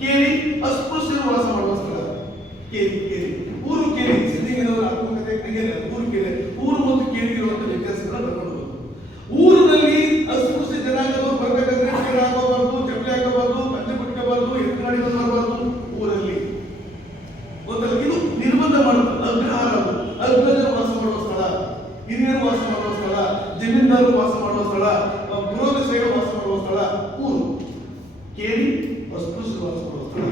ಕೇರಿ ಅಸ್ಪೃಶ್ಯರು ವಾಸ ಮಾಡುವ ಸ್ಥಳ. ಕೇರಿ ಕೇರಿ ಊರು ಕೇರಿ ಸಿದ್ಧಿಗೇನವರ ಆತ್ಮಕತೆ ಊರು ಕೇರಿ. ಊರು ಮತ್ತು ಕೇರಿ ಇರುವಂತ ವ್ಯತ್ಯಾಸಗಳನ್ನ ಬರ್ಕೊಂಡು ಊರಿನಲ್ಲಿ ಅಸ್ಪೃಶ್ಯ ಜನಾಂಗದವರು ಬರ್ಬೇಕಾದ್ರೆ ಕೇರ ಹಾಕಬಾರ್ದು, ಚಪ್ಪಲಿ ಹಾಕಬಾರ್ದು, ಪಂಚೆ ಬಿಟ್ಕೋಬಾರ್ದು, ಎತ್ತುಗಾಡಿ ಬರಬಾರ್ದು. ಊರಲ್ಲಿ ಗೊತ್ತಲ್ಲ, ಇದು ನಿರ್ಬಂಧ ಮಾಡುತ್ತೆ. ಅಗ್ರಹಾರ ಅಗ್ರಜರು ವಾಸ ಮಾಡುವ ಸ್ಥಳ, ಹಿರಿಯರು ವಾಸ ಮಾಡುವ ಸ್ಥಳ, ಜಮೀನ್ದಾರರು ವಾಸ ಮಾಡುವ ಸ್ಥಳ, ಪುರೋಹಿತ ಸೇವೆ ವಾಸ ಮಾಡುವ ಸ್ಥಳ ಊರು. ಕೇರಿ ಅಸ್ಪೃಶ್ಯರು ವಾಸ ಮಾಡುವ ಸ್ಥಳ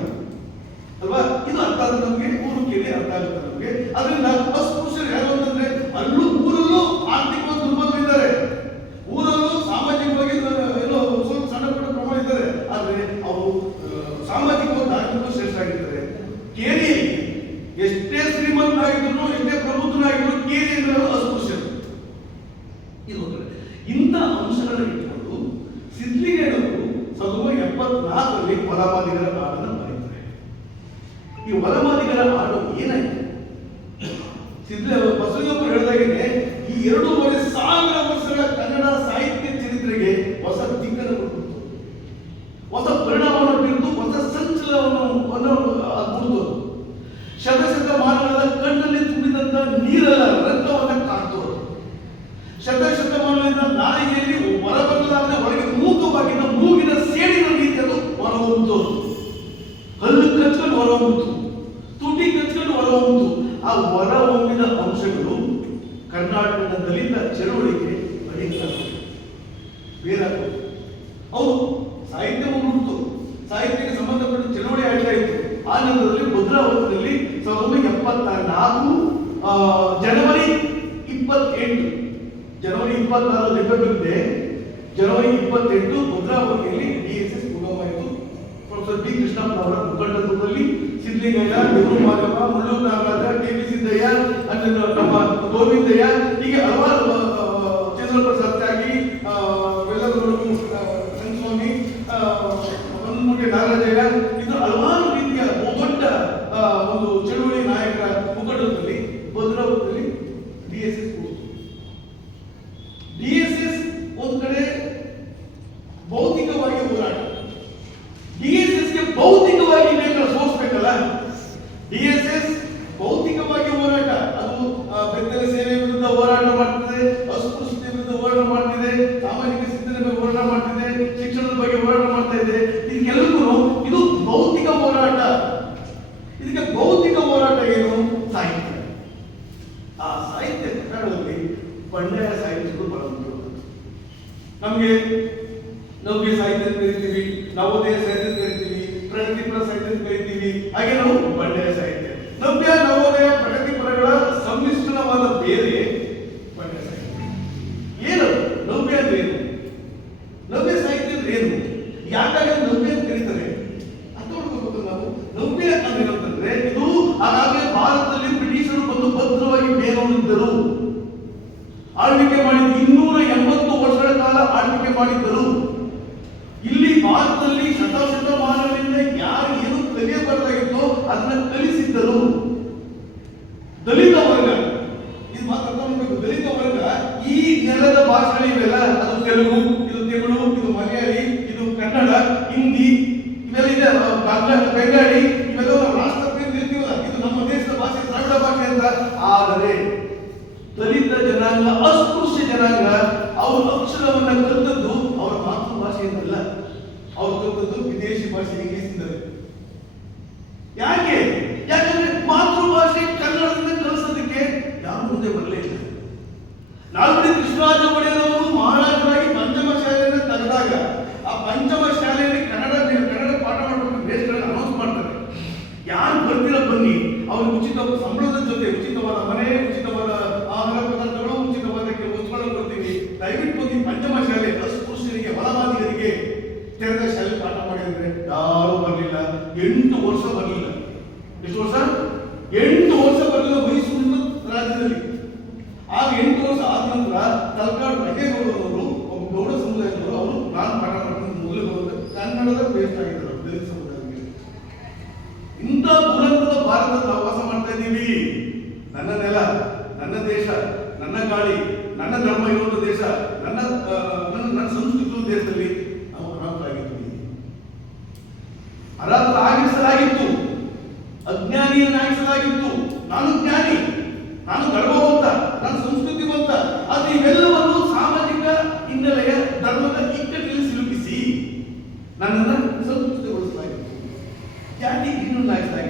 ಅಲ್ವಾ? ಇದು ಅರ್ಥ ಆಗುತ್ತೆ ನಮಗೆ. ಊರು ಕೇರಿ ಅರ್ಥ ಆಗುತ್ತೆ ನಮಗೆ. ಅದರಿಂದ ಅಸ್ಪೃಶ್ಯರು ಯಾರು ಅಂತಂದ್ರೆ ಅಲ್ಲೂ ಊರಲ್ಲೂ ಆರ್ಥಿಕವಾಗಿ ದುರ್ಬಲರಿದ್ದಾರೆ, ಊರಲ್ಲೂ ಸಾಮಾಜಿಕವಾಗಿ ಏನೋ ಸ್ವಲ್ಪ ಸಣ್ಣ ಪುಟ್ಟ ಪ್ರಮಾಣ ಇದ್ದಾರೆ. ಆದ್ರೆ ಅವರು ಸಾಮಾಜಿಕವಾಗಿ ಧಾರ್ಮಿಕ ಶ್ರೇಷ್ಠ ಆಗಿರ್ತಾರೆ. ಕೇರಿಯಲ್ಲಿ ಎಷ್ಟೇ ಶ್ರೀಮಂತ ಆಗಿದ್ರು, ಎಷ್ಟೇ ಪ್ರಬುದ್ಧನಾಗಿದ್ರು, ಕೇರಿ ಅಂದ್ರೆ ಅಸ್ಪೃಶ್ಯರು. ಇದು ಇಂಥ ಅಂಶಗಳನ್ನು ಇಟ್ಟುಕೊಂಡು ಸಿದ್ಲಿಗೇಡವರು 1974ರಲ್ಲಿ ಹೊಲಮಾದಿಗರ ಹಾಡನ್ನು ಬರೀತಾರೆ. ಈ ಹೊಲಮಾದಿಗರ ಹಾಡು ಏನಾಯ್ತು? ಬಸವಲಿಂಗಪ್ಪ ಹೇಳಿದಾಗೇನೆ ಈ 2,500 ವರ್ಷಗಳ ಕನ್ನಡ ಸಾಹಿತ್ಯ ಚರಿತ್ರೆಗೆ ಹೊಸ ದಿಕ್ಕನ್ನು ಕೊಟ್ಟಿತ್ತು, ಹೊಸ ಪರಿಣಾಮವನ್ನು ಬೀರಿತು, ಹೊಸ ಸಂಚಲನವನ್ನು ಮೂಡಿತು. ಶತಮಾನಗಳ ಕಣ್ಣಲ್ಲಿ ತುಂಬಿದಂತ ನೀರಲ್ಲ, ರಕ್ತವನ್ನು ಕಾಡ್ತು. ಶತಮಾನಗಳಿಂದ ನಾಲಿಗೆಯಲ್ಲಿ ಹೊರಬರಲಾಗದೆ ಒಳಗೆ ಮೂಕವಾಗಿದ್ದ ಮೂಗಿನ ಸೇಡಿನ ರೀತಿ ಅದು ಹೊರಹೊಮ್ಮಿತು. ಹಲ್ಲು ಕಚ್ಕೊಂಡು ಹೊರಹೊಮ್ಮಿತು, ತುಟಿ ಕಚ್ಕೊಂಡು ಹೊರಹೊಮ್ಮಿತು. ಆ ಹೊರಹೊಮ್ಮಿದ ಅಂಶಗಳು ಕರ್ನಾಟಕದ ದಲಿತ ಚಳವಳಿಗೆ ಬೇರಾಗ ಅವರು ಸಾಹಿತ್ಯ ಮುಗಿತು, ಸಾಹಿತ್ಯಕ್ಕೆ ಸಂಬಂಧಪಟ್ಟ ಚಳವಳಿ ಆಗ್ತಾ ಇತ್ತು. ಆ ನಂತರದಲ್ಲಿ ಭದ್ರಾವತಿಯಲ್ಲಿ 1974 ಜನವರಿ 28 ಜನವರಿ 26 ರಿಪಬ್ಲಿಕ್ ಡೇ, ಜನವರಿ 28 ಭದ್ರಾವತಿಯಲ್ಲಿ DSS ಉಗಮವಾಯಿತು. ಪ್ರೊಫೆಸರ್ ಬಿ ಕೃಷ್ಣಪ್ಪ ಅವರ ಮುಖಂಡತ್ವದಲ್ಲಿ ಸಿದ್ಲಿಂಗಯ್ಯ, ನೆಹರು ಮಾಧವ, ಮುಳ್ಳೂರು ನಾಗರಾಜ, ಕೆ.ವಿ. ಸಿದ್ದಯ್ಯ, ನಮ್ಮ ಗೋವಿಂದಯ್ಯ, ಹೀಗೆ ಹಲವಾರು ಚಂದ್ರ ಪ್ರಸಾದ್ ತ್ಯಾಗಿ, ವೆಲ್ಲಗೌಡರು, ಸಂಸ್ವಾಮಿ, ಹೊನ್ನಮುಂಡೆ ನಾಗರಾಜಯ್ಯ, ಇದು ಹಲವಾರು ರೀತಿಯ ದೊಡ್ಡ ಒಂದು ಚಳುವಳಿ ನಾಯಕರ ಮುಖಂಡತ್ವದಲ್ಲಿ ಭದ್ರಾವತಿಯಲ್ಲಿ DSS ಒಂದು ಕಡೆ ಭೌತಿಕವಾಗಿ ಹೋರಾಟ. DSSಗೆ ಭೌತಿಕವಾಗಿ ಸೋಲಿಸಬೇಕಲ್ಲ. DSS ಭೌತಿಕವಾಗಿ ಹೋರಾಟ, ಅದು ಬೆತ್ತಲ ಸೇವೆ ವಿರುದ್ಧ ಹೋರಾಟ ಮಾಡ್ತಿದೆ, ಅಸ್ಪೃಶ್ಯತೆ ವಿರುದ್ಧ ಹೋರಾಟ ಮಾಡ್ತಿದೆ, ಸಾಮಾಜಿಕ ಸ್ಥಿತಿಯ ಬಗ್ಗೆ ಹೋರಾಟ ಮಾಡ್ತಿದೆ, ಶಿಕ್ಷಣದ ಬಗ್ಗೆ ಹೋರಾಟ ಮಾಡ್ತಾ ಇದೆ. ಇದಕ್ಕೆಲ್ಲರಿಗೂ ಇದು ಭೌತಿಕ ಹೋರಾಟ. ಇದಕ್ಕೆ ಭೌತಿಕ ಹೋರಾಟ ಏನು? ಸಾಹಿತ್ಯ. ಆ ಸಾಹಿತ್ಯ ಪ್ರಕಾರದಲ್ಲಿ ಬಂಡಾಯ ಸಾಹಿತ್ಯಗಳು ಬಹಳ ಮುಖ್ಯ. ನಮಗೆ ನವ್ಯ ಸಾಹಿತ್ಯ ಕರಿತೀವಿ, ನವೋದಯ ಸಾಹಿತ್ಯ ಕರಿತೀವಿ, ಪ್ರಗತಿಪರ ಸಾಹಿತ್ಯ ಕರಿತೀವಿ. ಹಾಗೆ ನಾವು ಬಂಡಾಯ ಸಾಹಿತ್ಯ, ನವ್ಯ, ನವೋದಯ, ಪ್ರಗತಿಪರಗಳ ಸಮ್ಮಿಶ್ರಣವಾದ ಬೇರೆ ಬಂಡಾಯ ಸಾಹಿತ್ಯ. ಏನು ನವ್ಯ ಅಂದ್ರೆ ಏನು? ನವ್ಯ ಸಾಹಿತ್ಯ ಅಂದ್ರೆ ಏನು? ಯಾಕಾಗ ನವ್ಯ ಅಂತ ಕರೀತಾರೆ ಅಂತ ನೋಡ್ಕೋಬೇಕು ನಾವು. ನವ್ಯ ಅಂದ್ರೆ ಏನಂತಂದ್ರೆ ಇದು ಆಗಾಗಲೇ ಭಾರತದಲ್ಲಿ ಬ್ರಿಟಿಷರು ಬಂದು ಭದ್ರವಾಗಿ ಬೇರೂರಿದ್ದರು, ಆಳ್ವಿಕೆ ಮಾಡಿದ್ದು 280 ವರ್ಷಗಳ ಕಾಲ ಆಳ್ವಿಕೆ ಮಾಡಿದ್ದರು. ಇಲ್ಲಿ ಭಾರತದಲ್ಲಿ ಶತಮಾನಗಳಿಂದ ಯಾರು ಏನು ಕಲಿಯಬಾರದಾಗಿತ್ತೋ ಅದನ್ನ ಕಲಿಸಿದ್ದರು. ದಲಿತ ವರ್ಗ, ಇದು ಮಾತಾಡ್ತಾ ದಲಿತ ವರ್ಗ ಈ ನೆಲದ ಭಾಷೆಗಳಿವೆಲ್ಲ, ಅದು ತೆಲುಗು, ಇದು ತಮಿಳು, ಇದು ಮಲಯಾಳಿ, ಇದು ಕನ್ನಡ, ಹಿಂದಿ, ಇವೆಲ್ಲ ಇದೆ, ಬೆಂಗಾಳಿ, ಇವೆಲ್ಲ ನಾವು ರಾಷ್ಟ್ರಪ್ರೇಮ ಇರ್ತೀವಲ್ಲ, ಇದು ನಮ್ಮ ದೇಶದ ಭಾಷೆ, ದ್ರಾವಿಡ ಭಾಷೆ ಅಂತ. ಆದರೆ ದಲಿತ ಜನಾಂಗ, ಅಸ್ಪೃಶ್ಯ ಜನಾಂಗ, ಅವರು ಅಕ್ಷರವನ್ನ ಕಲಿತದ್ದು ಅವರ ಮಾತೃಭಾಷೆಯಿಂದಲ್ಲ, ಅವರು ಕಲಿತದ್ದು ವಿದೇಶಿ ಭಾಷೆ ಇಂಗ್ಲಿಷ್ನಿಂದಲೇ. ಯಾಕೆ? ಯಾಕಂದ್ರೆ ಮಾತೃಭಾಷೆ ಕನ್ನಡದಿಂದ ಕಲಿಸೋದಕ್ಕೆ ಯಾರು ಮುಂದೆ ಬರಲೇ ಇಲ್ಲ. ನಾಲ್ವಡಿ ಕೃಷ್ಣರಾಜ ಒಡೆಯರ್ ಅವರು ಮಹಾರಾಜರಾಗಿ ಪಂಚಮ ಶಾಲೆಯನ್ನು ತೆಗೆದಾಗ ಆ ಪಂಚಮ ಶಾಲೆಯಲ್ಲಿ ಕನ್ನಡ ಪಾಠ ಮಾಡಬೇಕು ದೇಶಗಳನ್ನು ಅನೌನ್ಸ್ ಮಾಡ್ತಾರೆ. ಯಾರು ಬರ್ತೀರ ಬನ್ನಿ, ಅವ್ರಿಗೆ ಉಚಿತ ಸಂಬಳದ ಜೊತೆ ಉಚಿತವಾದ ಮನೆ, ಉಚಿತವಾದ ಆಹಾರ ಪದಾರ್ಥಗಳು, ಉಚಿತವಾದ ವಸ್ತುಗಳನ್ನು ಕೊಡ್ತೀವಿ, ದಯವಿಟ್ಟು ಬಂದು ಪಂಚಮ ಶಾಲೆ ಅಸ್ಪೃಶ್ಯರಿಗೆ, ಹೊಲಮಾದಿಗರಿಗೆ ತೆರೆದ ಶಾಲೆ ಪಾಠ ಮಾಡಿದ್ರೆ ಯಾರು ಬರಲಿಲ್ಲ. 8 ವರ್ಷ ಬರಲಿಲ್ಲ. ಎಷ್ಟು ವರ್ಷ? 8 ವರ್ಷ ಬರಲಿಲ್ಲ ಮೈಸೂರಿನ ರಾಜ್ಯದಲ್ಲಿ. ಆಗ 8 ವರ್ಷ ಆದ ನಂತರ ತಲಕಾಡು ರಂಗೇಗೌಡರವರು, ಒಬ್ಬ ಗೌಡ ಸಮುದಾಯದವರು, ಅವರು ನಾನು ಪಾಠ ಮಾಡ್ಕೊಂಡು ಮೊದಲು ಕನ್ನಡದ ಬೇಸ್ಟ್ ಆಗಿದ್ದರು ದಲಿತ ಸಮುದಾಯಕ್ಕೆ. ಇಂಥ ದುರಂತದ ಭಾರತ ನಾವು ವಾಸ ಮಾಡ್ತಾ ಇದ್ದೀವಿ. ನನ್ನ ನೆಲ, ನನ್ನ ದೇಶ, ನನ್ನ ಗಾಳಿ, ನನ್ನ ಧರ್ಮ ಇರುವಂತ ದೇಶ, ನನ್ನ ಸಂಸ್ಕೃತಿ ದೇಶದಲ್ಲಿ ನಾವು ಅನಾಥರಾಗಿದ್ದೀವಿ. ಅನಾಥರಾಗಿ ಅಜ್ಞಾನಿಯನ್ನಾಗಿಸಲಾಗಿತ್ತು. ನಾನು ಜ್ಞಾನಿ, ನಾನು ಧರ್ಮವಂತ, ನಾನು ಸಂಸ್ಕೃತಿವಂತ. ಆದರೆ ಇವೆಲ್ಲವನ್ನು ಸಾಮಾಜಿಕ ಹಿನ್ನೆಲೆಯ ಧರ್ಮದ ಇಕ್ಕಟ್ಟಿನಲ್ಲಿ ಸಿಲುಕಿಸಿ ನನ್ನನ್ನು ಸಂಸ್ಕೃತಿಗೊಳಿಸಲಾಗಿತ್ತು, ಜಾತಿ ಇನ್ನೊಂದಾಗಿಸಲಾಗಿತ್ತು.